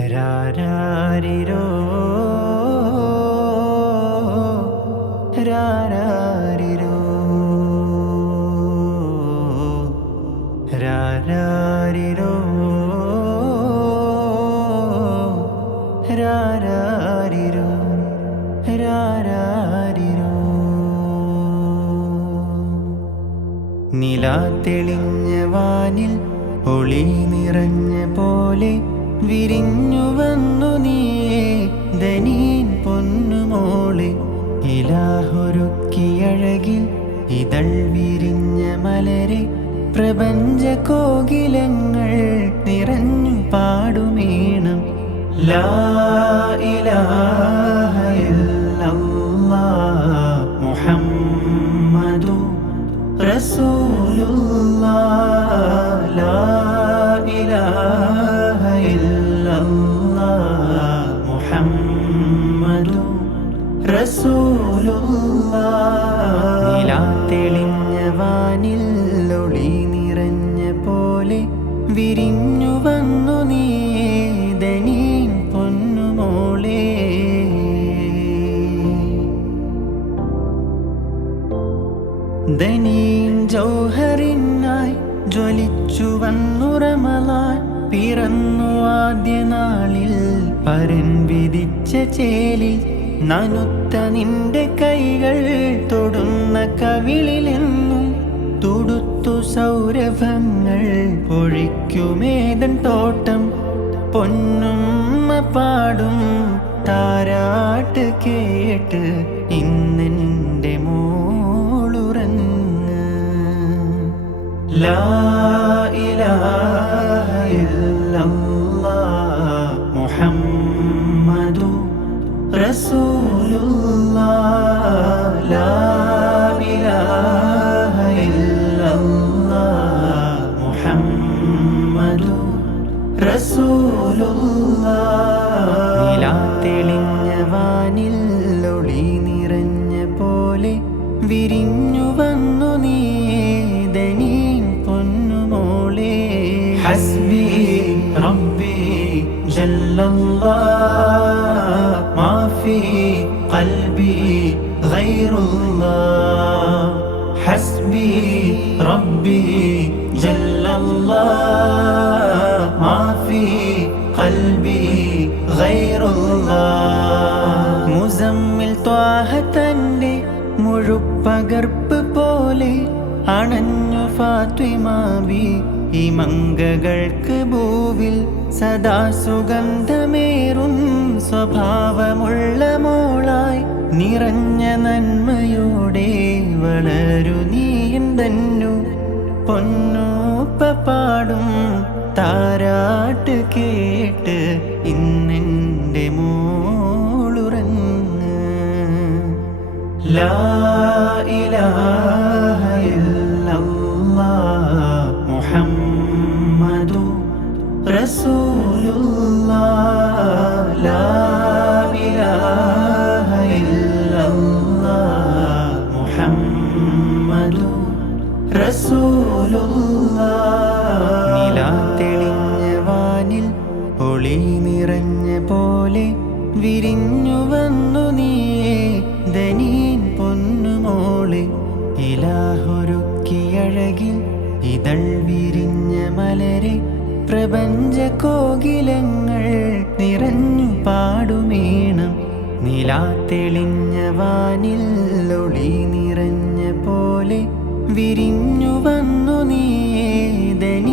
രാരാരിരോ രാരാരിരോ രാരാരിരോ രാരാരിരോ രാരാരിരോ. നിലാ തെളിഞ്ഞ വാനിൽ ഒളി നിറഞ്ഞ പോലെ വിരിഞ്ഞു വന്നു നീയേ ദനീൻ പൊന്നുമോളെ. ഇലാഹൊരുക്കിയഴകിൽ ഇതൾ വിരിഞ്ഞ മലരെ പ്രപഞ്ച കോകിലങ്ങൾ നിറഞ്ഞു പാടുമീണം. ലാ ഇലാഹ ഇല്ലല്ലാഹ് മുഹമ്മദു റസൂലുള്ളാഹ്. ലാ ഇലാഹ ഇല്ലല്ലാഹ് മുഹമ്മദു റസൂലുള്ളാഹ്. നിലാ തെളിഞ്ഞ വാനിൽ ഒളി നിറഞ്ഞ പോലെ വിരിഞ്ഞു വന്നു നീയേ ദനീൻ പൊന്നുമോളെ. ദനീൻ ജൗഹറിനായി ജ്വലിച്ചു വന്നു റമളാൻ. പിറന്നു ആദ്യ നാളിൽ പരൻ വിധിച്ച ചേലിൽ നനുത്ത നിന്റെ കൈകൾ തൊടുന്ന കവിളിലെന്നും തുടുത്തു സൗരഭങ്ങൾ പൊഴിക്കുമേതൻ തോട്ടം. പൊന്നുമ്മ പാടും താരാട്ട് കേട്ട് ഇന്നെൻ്റെ മോളുറങ്ങ്. ലാ ഇലാഹ ഇല്ലല്ലാഹ് മുഹമ്മദു റസൂലുള്ളാഹ്. ലാ ഇലാഹ ഇല്ലല്ലാഹ് മുഹമ്മദു റസൂലുള്ളാഹ്. നിലാ തെളിഞ്ഞ വാനിൽ ഒളി നിറഞ്ഞ പോലെ വിരിഞ്ഞു വന്നു നീയേ ദനീൻ പൊന്നുമോളെ. ഹസ്ബി റബ്ബി ജല്ലല്ലാഹ് മാ ഫീ ഖൽബി ഗൈറുല്ലാഹ്. ഹസ്ബി റബ്ബി ജല്ലല്ലാഹ് മാ ഫീ ഖൽബി ഗൈറുല്ലാഹ്. മുസമ്മിൽ ത്വാഹ തന്റെ മുഴുപ്പകർപ്പ് പോലെ അണഞ്ഞു ഫാത്തിമാബി. ഈ മംഗകൾക്ക് ഭൂവിൽ സദാ സുഗന്ധമേറും സ്വഭാവമുള്ള മോളായി നിറഞ്ഞ നന്മയോടെ വളരു നീന്തന്നു. പൊന്നൂപ്പ പാടും താരാട്ട് കേട്ട് ഇന്നെൻ്റെ മോളുറങ്ങ്. ലാ ഇലാഹ ഇല്ലല്ലാഹ് മുഹമ്മദു റസൂലുള്ളാഹ്. ലാ ഇലാഹ ഇല്ലല്ലാഹ് മുഹമ്മദു റസൂലുള്ളാഹ്. നിലാ തെളിഞ്ഞ വാനിൽ ഒളി നിറഞ്ഞ പോലെ വിരിഞ്ഞു വന്നു നീയേ ദനീൻ പൊന്നുമോളെ. ഇലാഹൊരുക്കിയഴകിൽ ഇതൾ വിരിഞ്ഞ മലരെ പ്രപഞ്ച കോകിലങ്ങൾ നിറഞ്ഞു പാടുമീണം. നിലാ തെളിഞ്ഞ വാനിൽ ഒളി നിറഞ്ഞ പോലെ വിരിഞ്ഞു വന്നു നീയേ ദനീൻ